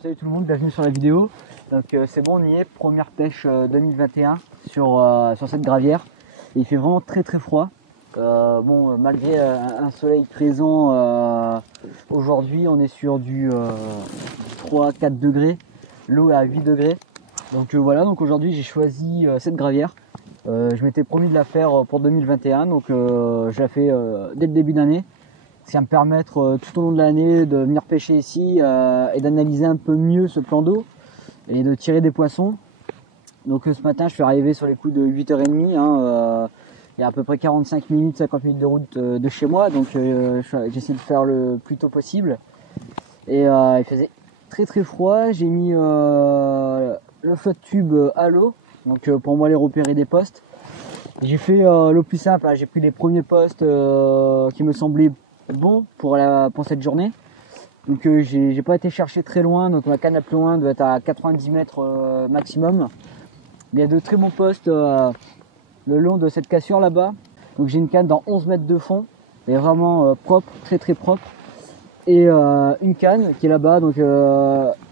Salut tout le monde, bienvenue sur la vidéo. Donc c'est bon, on y est, première pêche 2021 sur cette gravière. Et il fait vraiment très froid. Malgré un soleil présent, aujourd'hui on est sur du 3-4 degrés, l'eau est à 8 degrés. Donc voilà, donc aujourd'hui j'ai choisi cette gravière. Je m'étais promis de la faire pour 2021, donc je la fais dès le début d'année. Ça va me permettre tout au long de l'année de venir pêcher ici et d'analyser un peu mieux ce plan d'eau et de tirer des poissons. Donc ce matin je suis arrivé sur les coups de 8h30, il y a à peu près 45 minutes, 50 minutes de route de chez moi, donc j'essaie de faire le plus tôt possible. Et il faisait très froid, j'ai mis le flotte tube à l'eau, donc pour moi aller repérer des postes. J'ai fait le plus simple, j'ai pris les premiers postes qui me semblaient bon pour cette journée. Donc j'ai pas été chercher très loin, donc ma canne la plus loin doit être à 90 mètres maximum. Il y a de très bons postes le long de cette cassure là-bas. Donc j'ai une canne dans 11 mètres de fond, elle est vraiment propre, très propre. Et une canne qui est là-bas, donc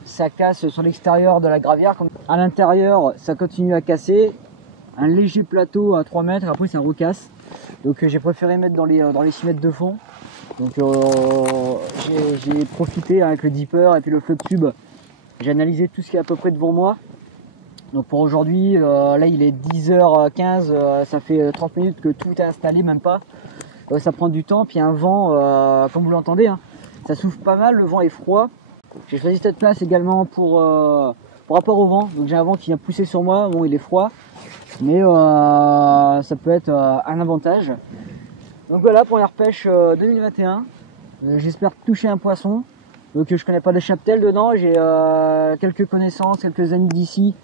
ça casse sur l'extérieur de la gravière. À l'intérieur, ça continue à casser. Un léger plateau à 3 mètres, après ça recasse. Donc j'ai préféré mettre dans les 6 mètres de fond. Donc j'ai profité avec le dipper et puis le flotte tube. J'ai analysé tout ce qui est à peu près devant moi. Donc pour aujourd'hui, là il est 10h15, ça fait 30 minutes que tout est installé, même pas. Ça prend du temps, puis un vent, comme vous l'entendez, ça souffle pas mal, le vent est froid. J'ai choisi cette place également pour rapport au vent. Donc j'ai un vent qui vient pousser sur moi, bon il est froid, mais ça peut être un avantage. Donc voilà, première pêche 2021. J'espère toucher un poisson. Donc je connais pas de chaptel dedans, j'ai quelques connaissances, quelques amis d'ici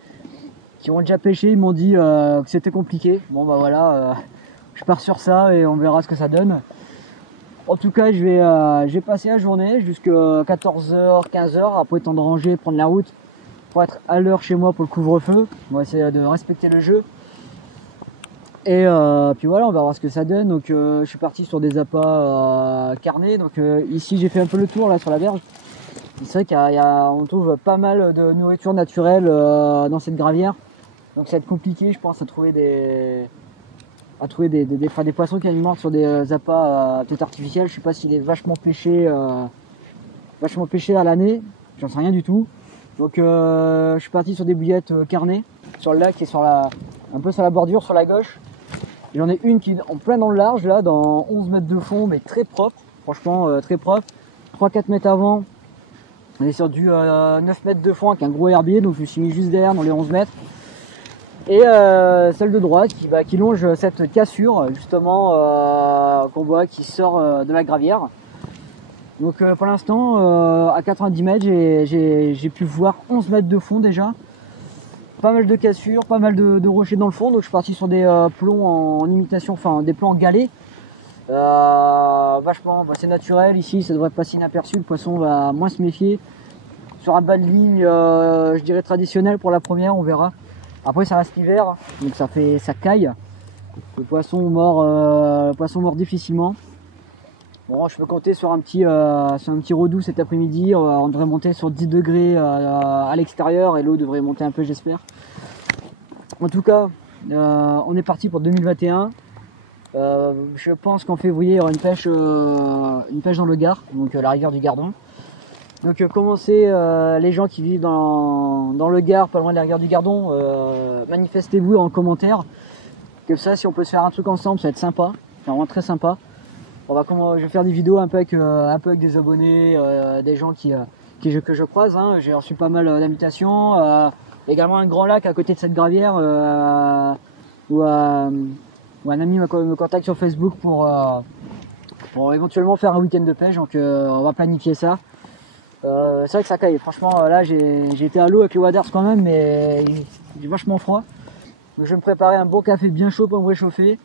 qui ont déjà pêché, ils m'ont dit que c'était compliqué. Bon bah voilà, je pars sur ça et on verra ce que ça donne. En tout cas, je vais passer la journée jusqu'à 14h, 15h, après temps de ranger, prendre la route pour être à l'heure chez moi pour le couvre-feu. On va essayer de respecter le jeu. Et puis voilà, on va voir ce que ça donne. Donc je suis parti sur des appâts carnés. Donc ici j'ai fait un peu le tour là sur la berge. C'est vrai qu'on trouve pas mal de nourriture naturelle dans cette gravière. Donc ça va être compliqué, je pense, à trouver des poissons qui alimentent sur des appâts peut-être artificiels. Je sais pas s'il est vachement pêché à l'année. J'en sais rien du tout. Donc je suis parti sur des bouillettes carnées sur le lac qui est un peu sur la bordure, sur la gauche. J'en ai une qui est en plein dans le large, là, dans 11 mètres de fond, mais très propre. Franchement, très propre. 3-4 mètres avant, on est sur du 9 mètres de fond avec un gros herbier, donc je me suis mis juste derrière dans les 11 mètres. Et celle de droite qui longe cette cassure, justement, qu'on voit qui sort de la gravière. Donc pour l'instant, à 90 mètres, j'ai pu voir 11 mètres de fond déjà. Pas mal de cassures, pas mal de rochers dans le fond, donc je suis parti sur des plombs en imitation, enfin des plombs en galets. Vachement, c'est naturel ici, ça devrait passer inaperçu, le poisson va moins se méfier. Sur un bas de ligne, je dirais traditionnel pour la première, on verra. Après ça reste l'hiver, donc ça caille. Le poisson mord difficilement. Bon, je peux compter sur un petit redout cet après-midi. On devrait monter sur 10 degrés à l'extérieur et l'eau devrait monter un peu, j'espère. En tout cas, on est parti pour 2021. Je pense qu'en février, il y aura une pêche dans le Gard, donc la rivière du Gardon. Donc commencez, les gens qui vivent dans le Gard, pas loin de la rivière du Gardon, manifestez-vous en commentaire. Comme ça, si on peut se faire un truc ensemble, ça va être sympa. C'est vraiment très sympa. Je vais faire des vidéos un peu avec des abonnés, des gens que je croise. J'ai reçu pas mal d'invitations. Également un grand lac à côté de cette gravière où un ami me contacte sur Facebook pour éventuellement faire un week-end de pêche. Donc on va planifier ça. C'est vrai que ça caille. Franchement, là j'ai été à l'eau avec le waders quand même, mais il est vachement froid. Donc je vais me préparer un bon café bien chaud pour me réchauffer.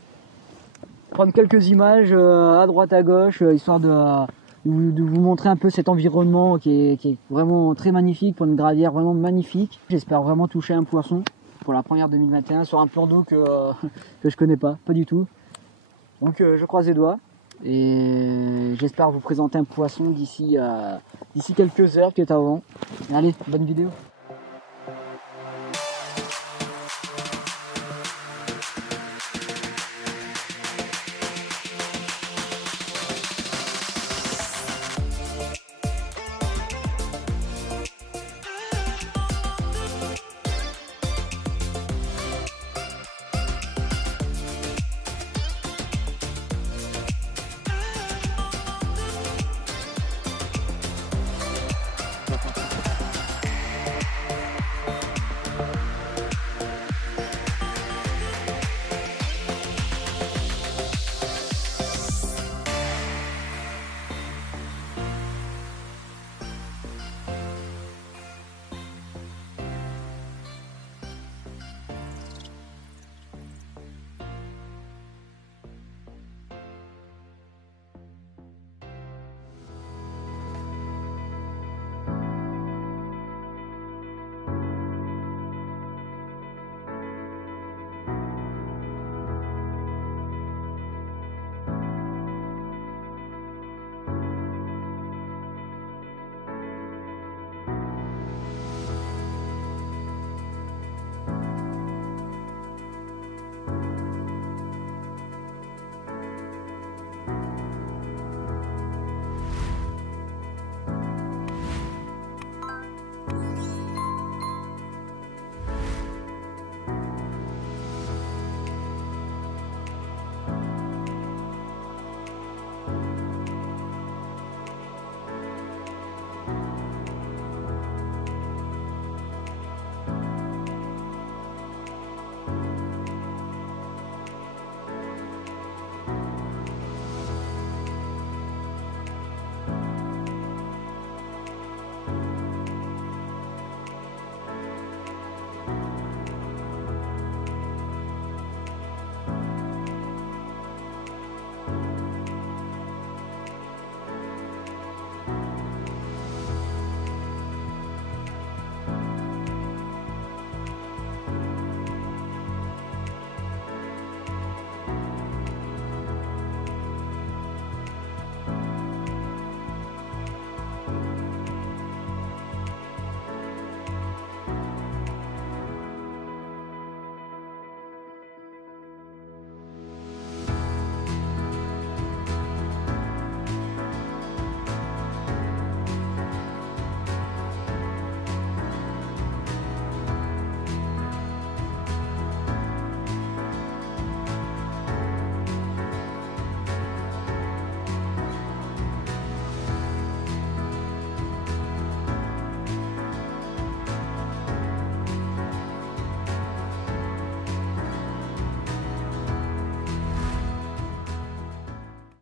Prendre quelques images à droite à gauche, histoire de vous montrer un peu cet environnement qui est vraiment très magnifique, pour une gravière vraiment magnifique. J'espère vraiment toucher un poisson pour la première 2021 sur un plan d'eau que je connais pas du tout. Donc je croise les doigts. Et j'espère vous présenter un poisson d'ici quelques heures, peut-être avant. Allez, bonne vidéo.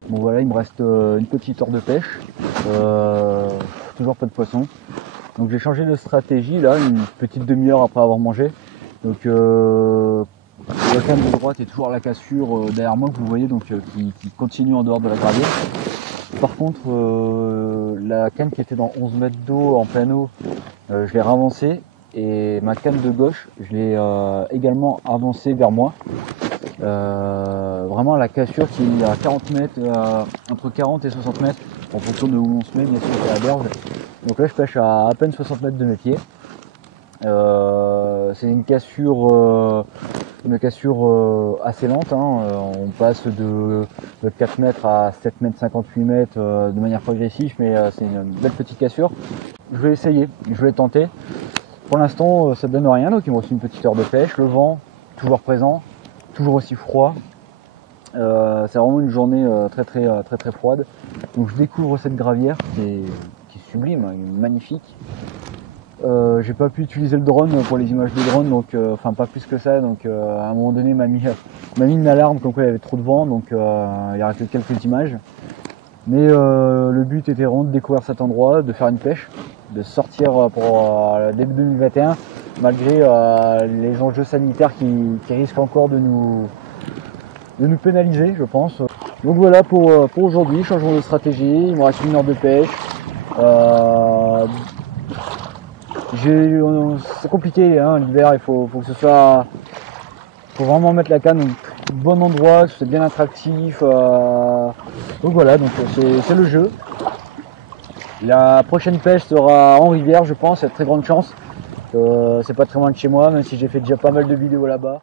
Bon voilà, il me reste une petite heure de pêche, toujours pas de poisson. Donc j'ai changé de stratégie là, une petite demi-heure après avoir mangé. Donc la canne de droite est toujours à la cassure derrière moi que vous voyez, donc qui continue en dehors de la gravière. Par contre la canne qui était dans 11 mètres d'eau en pleine eau, je l'ai ravancée et ma canne de gauche, je l'ai également avancée vers moi. Vraiment la cassure qui est à 40 mètres, entre 40 et 60 mètres en fonction de où on se met, bien sûr, c'est la berge. Donc là je pêche à peine 60 mètres de mes pieds. C'est une cassure assez lente, hein. On passe de 4 mètres à 7 mètres 58 mètres de manière progressive, mais c'est une belle petite cassure. Je vais essayer, je vais tenter. Pour l'instant ça ne donne rien, donc il me reste une petite heure de pêche, le vent toujours présent, toujours aussi froid. C'est vraiment une journée très froide. Donc je découvre cette gravière qui est sublime, hein, magnifique. J'ai pas pu utiliser le drone pour les images de drone, donc enfin pas plus que ça. Donc à un moment donné m'a mis une alarme comme quoi il y avait trop de vent, donc il n'y aura que quelques images. Mais le but était vraiment de découvrir cet endroit, de faire une pêche, de sortir pour début 2021, malgré les enjeux sanitaires qui risquent encore de nous pénaliser, je pense. Donc voilà pour aujourd'hui, changement de stratégie, il me reste une heure de pêche. C'est compliqué, hein, l'hiver, il faut que ce soit... faut vraiment mettre la canne bon endroit, que c'est bien attractif. Donc voilà, donc c'est le jeu. La prochaine pêche sera en rivière, je pense, il y a de très grande chance. C'est pas très loin de chez moi, même si j'ai fait déjà pas mal de vidéos là-bas.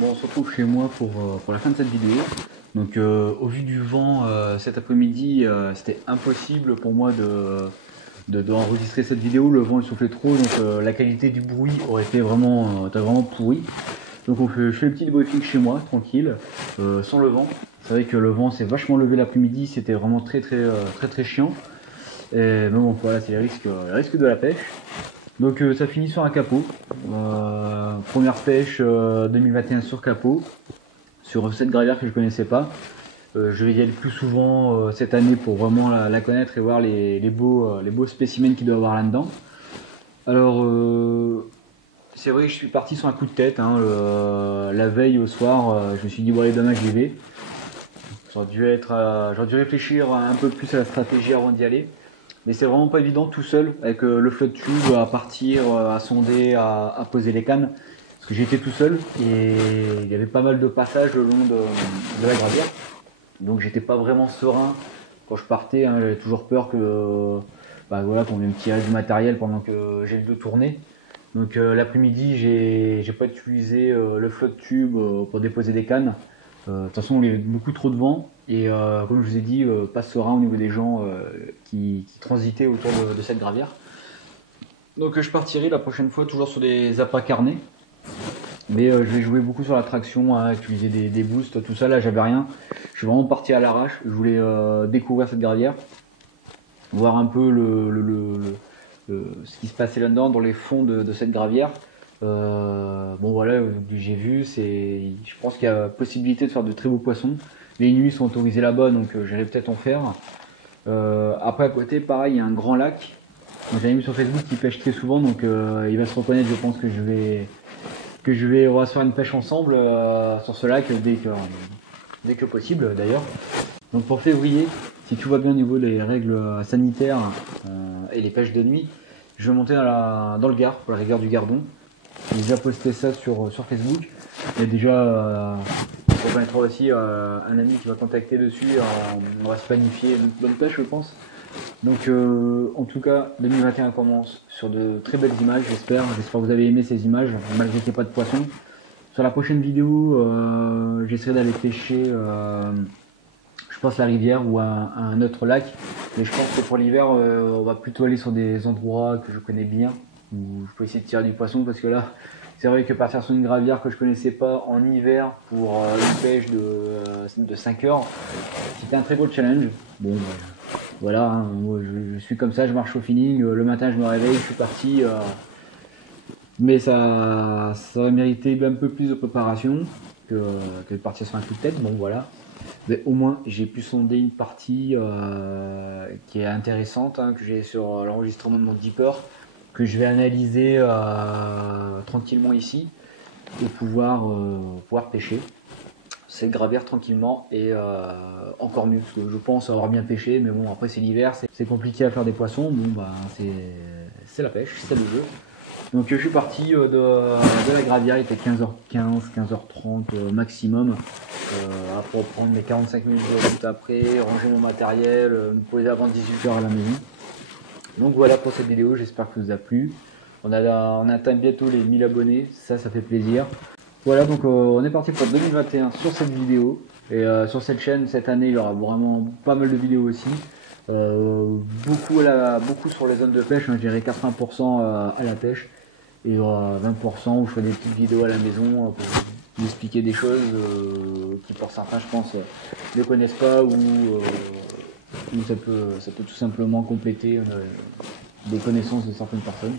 Bon, on se retrouve chez moi pour la fin de cette vidéo. Donc au vu du vent cet après-midi, c'était impossible pour moi d'enregistrer cette vidéo. Le vent il soufflait trop, donc la qualité du bruit aurait été vraiment pourrie. Donc je fais le petit débriefing chez moi, tranquille, sans le vent. C'est vrai que le vent s'est vachement levé l'après-midi, c'était vraiment très chiant. Mais bon, voilà, c'est les risques de la pêche. Donc ça finit sur un capot. Première pêche 2021 sur capot, sur cette gravière que je connaissais pas. Je vais y aller plus souvent cette année pour vraiment la connaître et voir les beaux spécimens qu'il doit y avoir là-dedans. Alors c'est vrai que je suis parti sur un coup de tête. La veille au soir, je me suis dit bon allez demain j'y vais. J'aurais dû réfléchir un peu plus à la stratégie avant d'y aller. Mais c'est vraiment pas évident tout seul avec le flotte tube à partir, à sonder, à poser les cannes. Parce que j'étais tout seul et il y avait pas mal de passages le long de la gravière. Donc j'étais pas vraiment serein quand je partais. J'avais toujours peur que voilà, qu'on vienne me tirer du matériel pendant que j'ai le dos tourné. Donc l'après-midi j'ai pas utilisé le flotte tube pour déposer des cannes. De toute façon, il y avait beaucoup trop de vent et comme je vous ai dit, pas serein au niveau des gens qui transitaient autour de cette gravière. Donc je partirai la prochaine fois toujours sur des appâts carnés, mais je vais jouer beaucoup sur la traction, utiliser des boosts, tout ça. Là, j'avais rien. Je suis vraiment parti à l'arrache. Je voulais découvrir cette gravière, voir un peu ce qui se passait là-dedans, dans les fonds de cette gravière. Bon voilà, j'ai vu, je pense qu'il y a possibilité de faire de très beaux poissons. Les nuits sont autorisées là-bas, donc j'allais peut-être en faire. Après à côté, pareil, il y a un grand lac. J'avais mis sur Facebook qui pêche très souvent, donc il va se reconnaître. Je pense que on va se faire une pêche ensemble sur ce lac dès que possible d'ailleurs. Donc pour février, si tout va bien au niveau des règles sanitaires et les pêches de nuit, je vais monter dans le Gard, pour la rivière du Gardon. J'ai déjà posté ça sur Facebook. Il y a déjà, on reconnaîtra aussi un ami qui va contacter dessus. On va se planifier une bonne pêche, je pense. Donc, en tout cas, 2021 commence sur de très belles images, j'espère. J'espère que vous avez aimé ces images, malgré qu'il n'y ait pas de poisson. Sur la prochaine vidéo, j'essaierai d'aller pêcher, je pense, la rivière ou un autre lac. Mais je pense que pour l'hiver, on va plutôt aller sur des endroits que je connais bien, où je peux essayer de tirer du poisson, parce que là, c'est vrai que partir sur une gravière que je connaissais pas en hiver pour une pêche de 5 heures, c'était un très beau challenge. Bon, voilà, moi, je suis comme ça, je marche au feeling. Le matin, je me réveille, je suis parti. Mais ça aurait mérité un peu plus de préparation que de partir sur un coup de tête. Bon, voilà. Mais au moins, j'ai pu sonder une partie qui est intéressante, que j'ai sur l'enregistrement de mon Deeper, que je vais analyser tranquillement ici et pouvoir pêcher cette gravière tranquillement et encore mieux, parce que je pense avoir bien pêché, mais bon, après c'est l'hiver, c'est compliqué à faire des poissons. Bon, bah c'est la pêche, c'est le jeu. Donc je suis parti de la gravière, il était 15h15, 15h30 maximum. Après prendre mes 45 minutes de route après, ranger mon matériel, me poser avant 18h à la maison. Donc voilà pour cette vidéo, j'espère que ça vous a plu. On atteint bientôt les 1000 abonnés, ça fait plaisir. Voilà, donc on est parti pour 2021 sur cette vidéo. Et sur cette chaîne, cette année, il y aura vraiment pas mal de vidéos aussi. Beaucoup sur les zones de pêche, hein, je dirais 80% à la pêche. Et 20% où je fais des petites vidéos à la maison pour vous expliquer des choses qui pour certains, je pense, ne connaissent pas ou ça peut tout simplement compléter des connaissances de certaines personnes.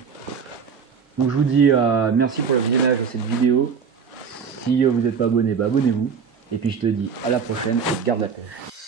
Donc je vous dis merci pour le visionnage de cette vidéo. Si vous n'êtes pas abonné, abonnez-vous. Et puis je te dis à la prochaine et garde la pêche.